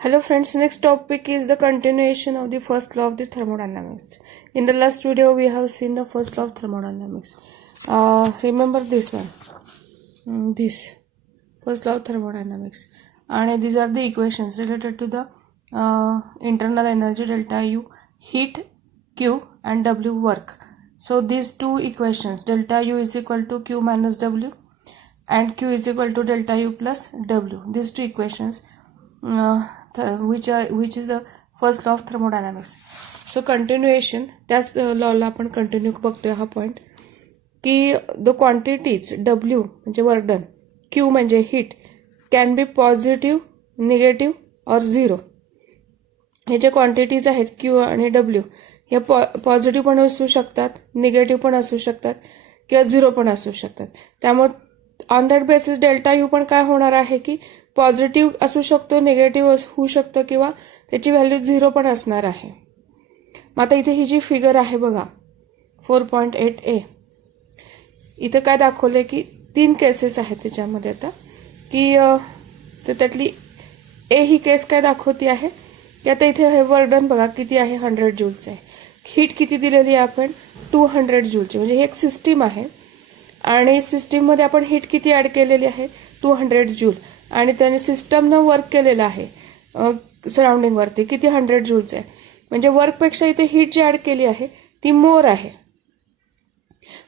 Hello friends, next topic is the continuation of the first law of the thermodynamics. In the last video we have seen the first law of thermodynamics. Remember this one, this first law of thermodynamics, and these are the equations related to the internal energy delta U, heat, Q and W work. So these two equations, delta U is equal to Q minus W and Q is equal to delta U plus W. These two equations which is the first law of thermodynamics. So continuation, त्याच लॉला आपण continue बघतोय हा point की the quantities W म्हणजे work done, Q म्हणजे heat, can be positive, negative और zero. हे जे क्वांटिटीज आहेत Q आणि W हे पॉझिटिव्ह पण असू शकतात, निगेटिव्ह पण असू शकतात किंवा झिरो पण असू शकतात. त्यामुळे on that basis delta U पण काय होणार आहे की पॉझिटिव्ह असू शकतो, निगेटिव्ह होऊ शकतं किंवा त्याची व्हॅल्यू झिरो पण असणार आहे. मग आता इथे ही जी फिगर आहे बघा 4.8a, इथं काय दाखवलंय की 3 केसेस आहेत त्याच्यामध्ये आता की त्यातली ए ही केस काय दाखवती आहे की आता इथे हे वर्डन बघा किती आहे, 100 जूलचं आहे. हीट किती दिलेली आहे आपण, 200 जूलची. म्हणजे ही एक सिस्टीम आहे आणि सिस्टीममध्ये आपण हीट किती ॲड केलेली आहे, 200 जूल, आणि त्याने सिस्टमनं वर्क केलेलं आहे सराउंडिंगवरती किती, 100 जूलचं आहे. म्हणजे वर्कपेक्षा इथे हीट जी ॲड केली आहे ती मोर आहे.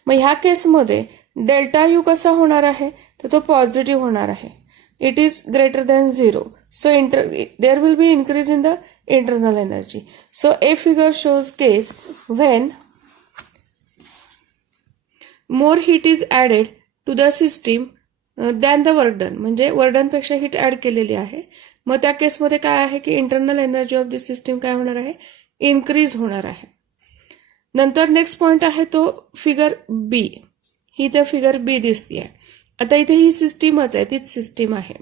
मग ह्या केसमध्ये डेल्टा यू कसा होणार आहे तर तो पॉझिटिव्ह होणार आहे. It is greater than zero. So there will be increase in the internal energy. So a figure shows case when more heat is added to the system than the work done. म्हणजे work done पेक्षा heat add केलेली आहे. मग त्या केसमध्ये काय आहे की internal energy of the system काय होणार आहे, इन्क्रीज होणार आहे. नंतर नेक्स्ट पॉइंट आहे तो फिगर बी. ही त्या फिगर बी दिसतीये. आता इथे ही सिस्टीमच आहे, तीच सिस्टीम आहे.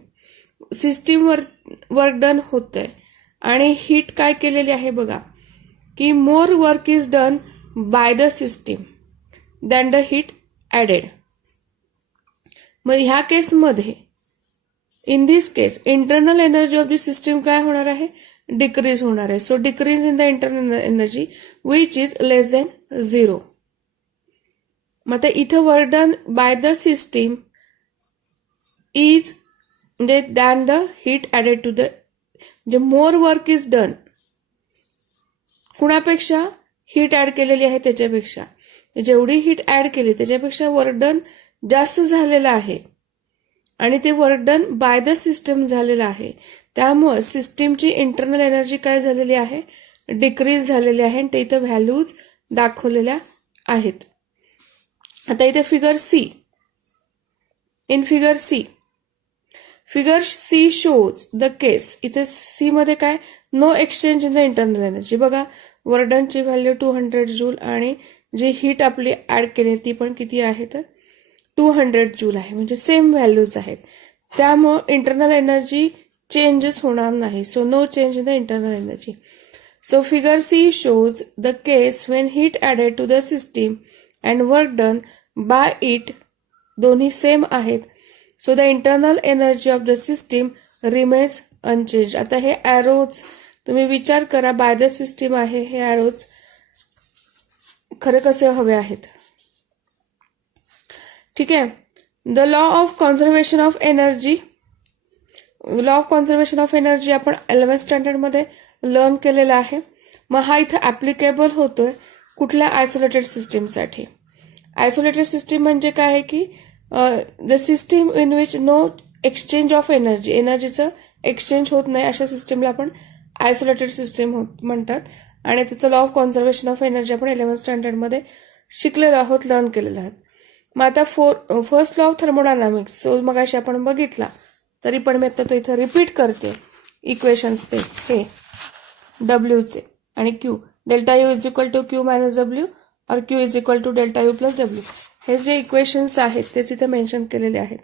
सिस्टीम वर्क डन होतंय आणि हीट काय केलेली आहे बघा की more work is done by the system than the heat added. मग ह्या केसमध्ये in this case internal energy of the system काय होणार आहे, डिक्रीज होणार आहे. So decrease in the internal energy which is less than zero. मग आता इथं work done by the system is म्हणजे than the heat added to the, म्हणजे मोर वर्क इज डन कुणापेक्षा, हीट ॲड केलेली आहे त्याच्यापेक्षा. जेवढी हीट ॲड केली त्याच्यापेक्षा वर्क डन जास्त झालेलं आहे आणि ते work done by the system झालेलं आहे. त्यामुळे सिस्टीमची इंटरनल एनर्जी काय झालेली आहे, डिक्रीज झालेली आहे आणि ते इथं व्हॅल्यूज दाखवलेल्या आहेत. आता इथे figure C, in figure C, figure C shows the case. इथे सी मध्ये काय, no exchange in the internal energy. बघा वर्क डनची व्हॅल्यू 200 जूल आणि जी हीट आपली ऍड केली ती पण किती आहे तर 200 जूल आहे. म्हणजे सेम व्हॅल्यूज आहेत. त्यामुळं इंटरनल एनर्जी चेंजेस होणार नाही. So no change in the internal energy. So figure C shows the case when heat added to the system and work done by it, दोन्ही सेम आहेत. So the internal energy of the system remains unchange. आता हे arrows तुम्ही विचार करा, bye the system आहे, हे arrows खरे कसे हवे आहेत. ठीक आहे. The law of conservation of energy, law of conservation of energy आपण 11th स्टँडर्डमध्ये लर्न केलेला आहे. मग हा इथं ऍप्लिकेबल होतोय कुठल्या आयसोलेटेड सिस्टीमसाठी. आयसोलेटेड सिस्टीम म्हणजे काय आहे की the system in which no exchange of energy, एनर्जीचं एक्सचेंज होत नाही अशा सिस्टीमला आपण आयसोलेटेड सिस्टीम म्हणतात. आणि त्याचं law of conservation of energy आपण 11th स्टँडर्डमध्ये शिकलेलो आहोत, लर्न केलेलं आहोत. मग आता first law of thermodynamics, so मग अशी आपण बघितला तरी पण मी आता तो इथं रिपीट करते. इक्वेशन्स ते हे डब्ल्यूचे आणि Q, delta U is equal to Q minus W और Q is equal to delta U plus W, हे जे इक्वेशन्स आहेत तेच इथे मेन्शन केलेले आहेत.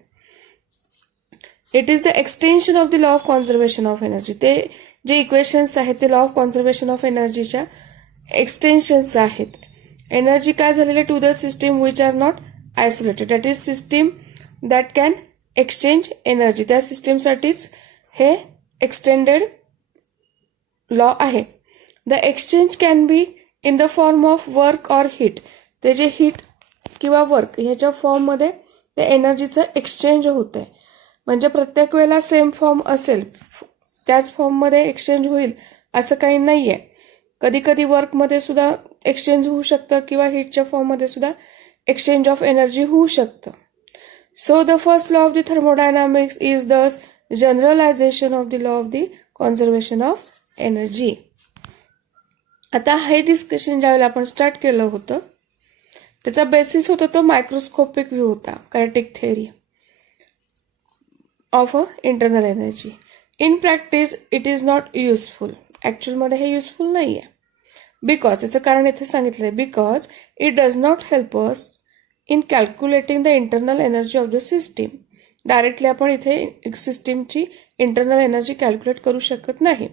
It is the extension of the law of conservation of energy. ते जे इक्वेशन्स आहेत ते लॉ ऑफ कॉन्झर्वेशन ऑफ एनर्जीच्या एक्सटेन्शन्स आहेत. एनर्जी काय झालेली to the system which are not isolated, that is system that can exchange energy. त्या सिस्टीमसाठीच हे एक्सटेंडेड लॉ आहे. The exchange can be in the form of work or heat. ते जे heat किंवा वर्क ह्याच्या फॉर्ममध्ये ते एनर्जीचं एक्सचेंज होतंय. म्हणजे प्रत्येक वेळेला सेम फॉर्म असेल, त्याच फॉर्ममध्ये एक्सचेंज होईल असं काही नाहीये. कधी कधी वर्कमध्ये सुद्धा एक्सचेंज होऊ शकतं किंवा हीटच्या फॉर्ममध्ये सुद्धा एक्सचेंज ऑफ एनर्जी होऊ शकतं. So the first law of the thermodynamics is thus generalization of the law of the conservation of energy. आता हे डिस्कशन ज्यावेळेला आपण स्टार्ट केलं होतं त्याचा बेसिस होता तो मायक्रोस्कोपिक व्ह्यू होता, kinetic theory of a internal energy. In practice it is not useful. ॲक्च्युअलमध्ये हे युजफुल नाही आहे. बिकॉज याचं कारण इथे सांगितलं आहे, because it does not help us in calculating the internal energy of the system. Directly आपण इथे सिस्टीमची इंटरनल एनर्जी कॅल्क्युलेट करू शकत नाही.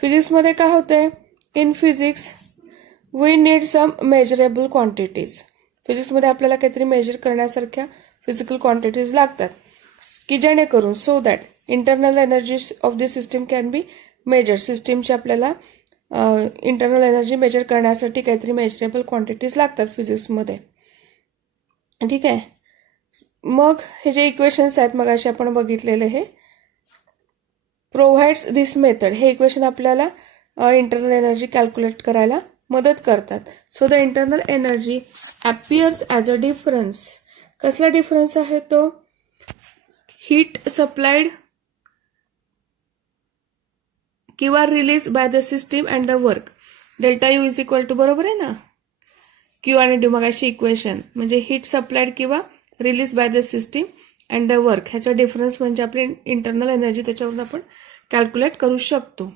फिजिक्समध्ये काय होतंय, in physics we need some measurable quantities. फिजिक्समध्ये आपल्याला काहीतरी मेजर करण्यासारख्या फिजिकल क्वांटिटीज लागतात की जेणेकरून so that internal energy of the system can be measure. सिस्टीमची आपल्याला इंटरनल एनर्जी मेजर करण्यासाठी काहीतरी मेजरेबल क्वांटिटीज लागतात फिजिक्समध्ये. ठीक आहे. मग हे जे इक्वेशन्स आहेत मग असे आपण बघितलेले हे प्रोव्हाइड्स दिस मेथड. हे इक्वेशन आपल्याला इंटरनल एनर्जी कॅल्क्युलेट करायला मदत करतात. So the internal energy appears as a difference. कसला डिफरन्स आहे तो, हीट सप्लाइड किंवा release by the system and the work. Delta U is equal to, बरोबर आहे ना, क्यू आणि डी. मग अशी इक्वेशन म्हणजे हीट सप्लाइड किंवा release by the system and the work ह्याचा डिफरन्स म्हणजे आपली इंटरनल एनर्जी त्याच्यावरून आपण कॅल्क्युलेट करू शकतो.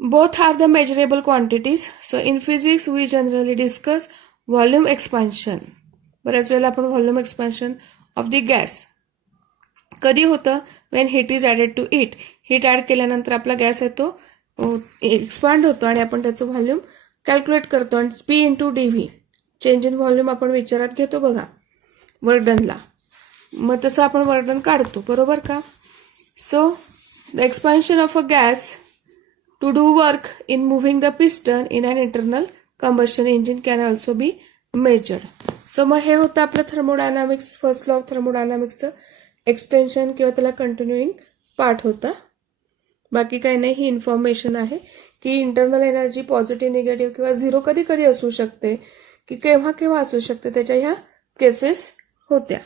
Both are the measurable quantities. So in physics we generally discuss volume expansion. बऱ्याच वेळेला आपण volume expansion of the gas कधी होतं, when heat is added to it. Heat add केल्यानंतर आपला गॅस आहे तो एक्सपांड होतो आणि आपण त्याचं व्हॉल्यूम कॅल्क्युलेट करतो. आणि P into D V change in volume आपण विचारात घेतो बघा वर्डनला. मग तसं आपण वर्डन काढतो, बरोबर का. So the expansion of a gas to do work in moving the piston in an internal combustion engine can also be measured. So मग हे होतं आपलं थर्मोडायनामिक्स, फर्स्ट लॉ ऑफ थर्मोडायनामिक्सचं एक्सटेन्शन किंवा त्याला कंटिन्युईंग पार्ट होता. बाकी काही नाही. ही इन्फॉर्मेशन आहे की इंटरनल एनर्जी पॉझिटिव्ह, निगेटिव्ह किंवा झिरो कधी कधी असू शकते की केव्हा केव्हा असू शकते, त्याच्या ह्या केसेस होत्या.